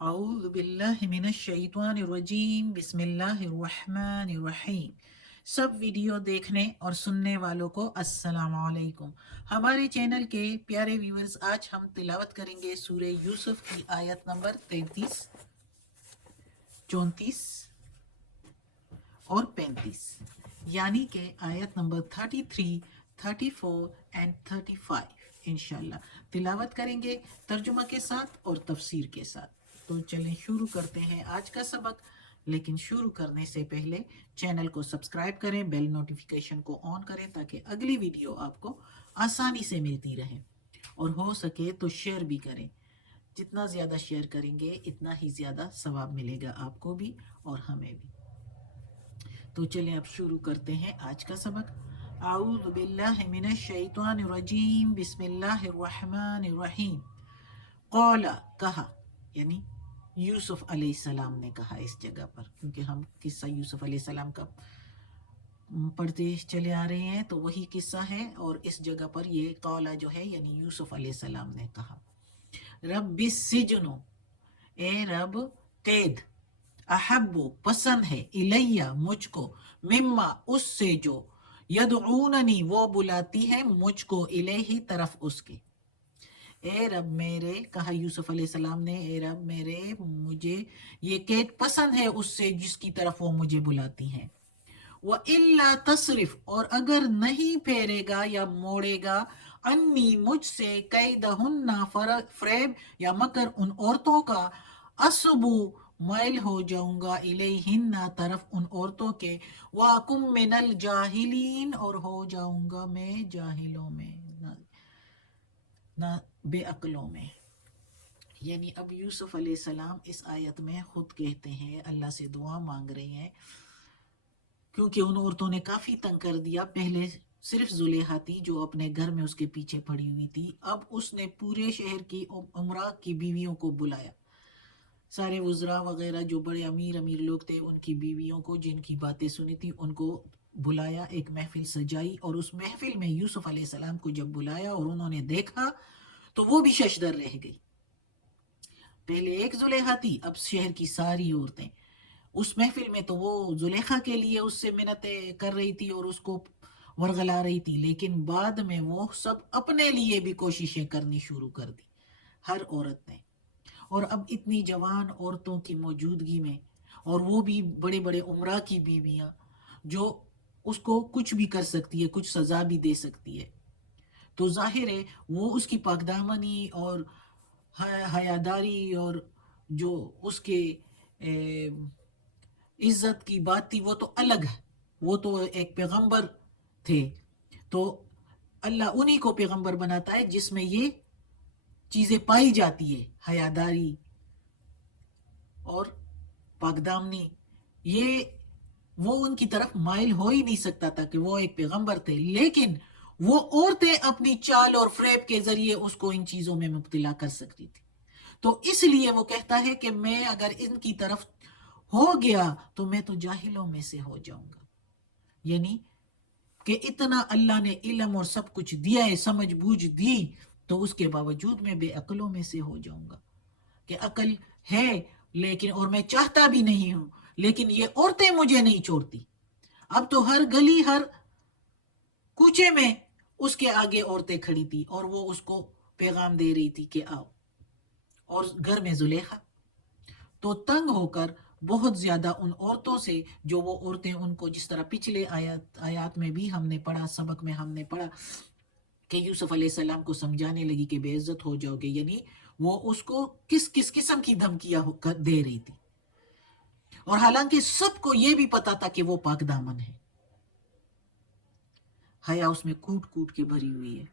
اعوذ باللہ من الشیطان الرجیم بسم اللہ الرحمن الرحیم۔ سب ویڈیو دیکھنے اور سننے والوں کو السلام علیکم۔ ہمارے چینل کے پیارے ویورز، آج ہم تلاوت کریں گے سورہ یوسف کی آیت نمبر 33، 34 اور 35، یعنی کہ آیت نمبر 33، 34 اینڈ 35 انشاءاللہ تلاوت کریں گے ترجمہ کے ساتھ اور تفسیر کے ساتھ۔ تو چلیں شروع کرتے ہیں آج کا سبق، لیکن شروع کرنے سے پہلے چینل کو سبسکرائب کریں، بیل نوٹیفیکیشن کو آن کریں تاکہ اگلی ویڈیو آپ کو آسانی سے ملتی رہے، اور ہو سکے تو شیئر بھی کریں۔ جتنا زیادہ شیئر کریں گے اتنا ہی زیادہ ثواب ملے گا آپ کو بھی اور ہمیں بھی۔ تو چلیں اب شروع کرتے ہیں آج کا سبق۔ اعوذ باللہ من الشیطان الرجیم بسم اللہ الرحمن الرحیم۔ قال کہا، یعنی یوسف علیہ السلام نے کہا اس جگہ پر، کیونکہ ہم قصہ یوسف علیہ السلام کا پڑھتے چلے آ رہے ہیں تو وہی قصہ ہے، اور اس جگہ پر یہ قولا جو ہے یعنی یوسف علیہ السلام نے کہا، رب السجن، اے رب قید، احب پسند ہے، الیہ مجھ کو، مما اس سے جو، یدعوننی وہ بلاتی ہے مجھ کو، الیہ طرف اس کے۔ اے رب میرے، کہا یوسف علیہ السلام نے، اے رب میرے مجھے یہ قید پسند ہے اس سے جس کی طرف وہ مجھے بلاتی ہیں۔ وَإِلَّا تصرف، اور اگر نہیں پھیرے گا یا موڑے گا، انی مجھ سے، قیدہن فریب یا مکر ان عورتوں کا، اصبو مائل ہو جاؤں گا، الیہن طرف ان عورتوں کے، وَأَكُن مِّنَ الْجَاهِلِينَ اور ہو جاؤں گا میں جاہلوں میں، نہ بے عقلوں میں۔ یعنی اب یوسف علیہ السلام اس آیت میں خود کہتے ہیں، اللہ سے دعا مانگ رہے ہیں، کیونکہ ان عورتوں نے کافی تنگ کر دیا۔ پہلے صرف زلیخا تھی جو اپنے گھر میں اس کے پیچھے پڑی ہوئی تھی، اب اس نے پورے شہر کی عمرہ کی بیویوں کو بلایا، سارے وزراء وغیرہ جو بڑے امیر امیر لوگ تھے ان کی بیویوں کو، جن کی باتیں سنی تھی ان کو بلایا، ایک محفل سجائی، اور اس محفل میں یوسف علیہ السلام کو جب بلایا اور انہوں نے دیکھا تو وہ بھی ششدر رہ گئی۔ پہلے ایک زلیخا تھی، اب شہر کی ساری عورتیں اس محفل میں، تو وہ زلیخا کے لیے اس سے منتیں کر رہی تھی اور اس کو ورغلا رہی تھی، لیکن بعد میں وہ سب اپنے لیے بھی کوششیں کرنی شروع کر دی، ہر عورت نے۔ اور اب اتنی جوان عورتوں کی موجودگی میں، اور وہ بھی بڑے بڑے عمرہ کی بیویاں جو اس کو کچھ بھی کر سکتی ہے، کچھ سزا بھی دے سکتی ہے، تو ظاہر ہے وہ اس کی پاکدامنی اور حیاداری اور جو اس کے عزت کی بات تھی وہ تو الگ ہے، وہ تو ایک پیغمبر تھے، تو اللہ انہی کو پیغمبر بناتا ہے جس میں یہ چیزیں پائی جاتی ہے، حیاداری اور پاکدامنی۔ یہ وہ ان کی طرف مائل ہو ہی نہیں سکتا تھا کہ وہ ایک پیغمبر تھے، لیکن وہ عورتیں اپنی چال اور فریب کے ذریعے اس کو ان چیزوں میں مبتلا کر سکتی تھی، تو اس لیے وہ کہتا ہے کہ میں اگر ان کی طرف ہو گیا تو میں تو جاہلوں میں سے ہو جاؤں گا، یعنی کہ اتنا اللہ نے علم اور سب کچھ دیا ہے، سمجھ بوجھ دی، تو اس کے باوجود میں بے عقلوں میں سے ہو جاؤں گا، کہ عقل ہے لیکن، اور میں چاہتا بھی نہیں ہوں، لیکن یہ عورتیں مجھے نہیں چھوڑتی۔ اب تو ہر گلی، ہر کوچے میں اس کے آگے عورتیں کھڑی تھی اور وہ اس کو پیغام دے رہی تھی کہ آؤ، اور گھر میں زلیخا، تو تنگ ہو کر بہت زیادہ ان عورتوں سے، جو وہ عورتیں ان کو جس طرح پچھلے آیات میں بھی ہم نے پڑھا، سبق میں ہم نے پڑھا کہ یوسف علیہ السلام کو سمجھانے لگی کہ بے عزت ہو جاؤ گے، یعنی وہ اس کو کس کس قسم کی دھمکیاں دے رہی تھی، اور حالانکہ سب کو یہ بھی پتا تھا کہ وہ پاک دامن ہے، حیا اس میں کوٹ کوٹ کے بھری ہوئی ہے،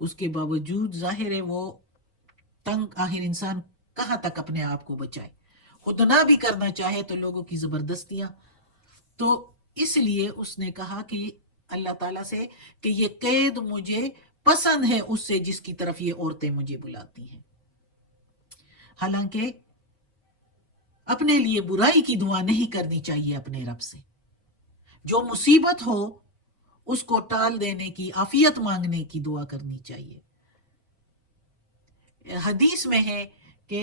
اس کے باوجود ظاہر ہے وہ تنگ، آخر انسان کہاں تک اپنے آپ کو بچائے، خود نہ بھی کرنا چاہے تو لوگوں کی زبردستیاں، تو اس لیے اس نے کہا کہ اللہ تعالیٰ سے کہ یہ قید مجھے پسند ہے اس سے جس کی طرف یہ عورتیں مجھے بلاتی ہیں، حالانکہ اپنے لیے برائی کی دعا نہیں کرنی چاہیے اپنے رب سے، جو مصیبت ہو اس کو ٹال دینے کی، عافیت مانگنے کی دعا کرنی چاہیے۔ حدیث میں ہے کہ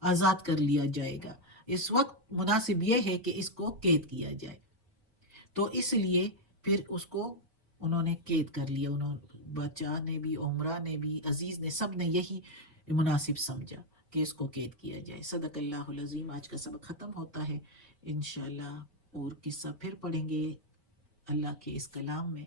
آزاد کر لیا جائے گا. اس وقت مناسب یہ ہے کہ اس کو قید کیا جائے. تو اس لیے پھر اس کو انہوں نے قید کر لیا. بادشاہ نے بھی، عمرہ نے بھی، عزیز نے، سب نے یہی مناسب سمجھا کہ اس کو قید کیا جائے. صدق اللہ العظیم. آج کا سبق ختم ہوتا ہے. انشاءاللہ اور قصہ پھر پڑھیں گے اللہ کے اس کلام میں.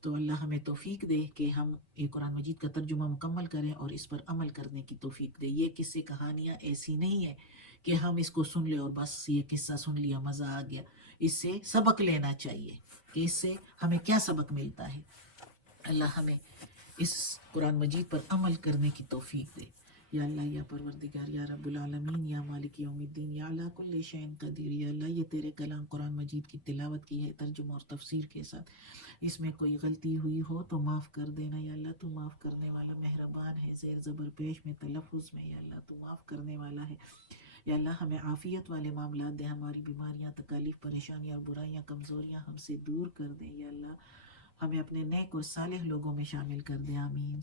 تو اللہ ہمیں توفیق دے کہ ہم یہ قرآن مجید کا ترجمہ مکمل کریں اور اس پر عمل کرنے کی توفیق دے. یہ قصے کہانیاں ایسی نہیں ہیں کہ ہم اس کو سن لیں اور بس یہ قصہ سن لیا، مزہ آ گیا. اس سے سبق لینا چاہیے کہ اس سے ہمیں کیا سبق ملتا ہے. اللہ ہمیں اس قرآن مجید پر عمل کرنے کی توفیق دے. یا اللہ، یا پروردگار، یا رب العالمین، یا مالک یوم الدین، یا اللہ کل شین قدیر. یا اللہ، یہ تیرے کلام قرآن مجید کی تلاوت کی ہے ترجمہ اور تفسیر کے ساتھ. اس میں کوئی غلطی ہوئی ہو تو معاف کر دینا. یا اللہ تو معاف کرنے والا مہربان ہے. زیر زبر پیش میں، تلفظ میں، یا اللہ تو معاف کرنے والا ہے. یا اللہ ہمیں عافیت والے معاملات دے. ہماری بیماریاں، تکالیف، پریشانیاں اور برائیاں، کمزوریاں ہم سے دور کر دے. یا اللہ ہمیں اپنے نیک اور صالح لوگوں میں شامل کر دے. آمین.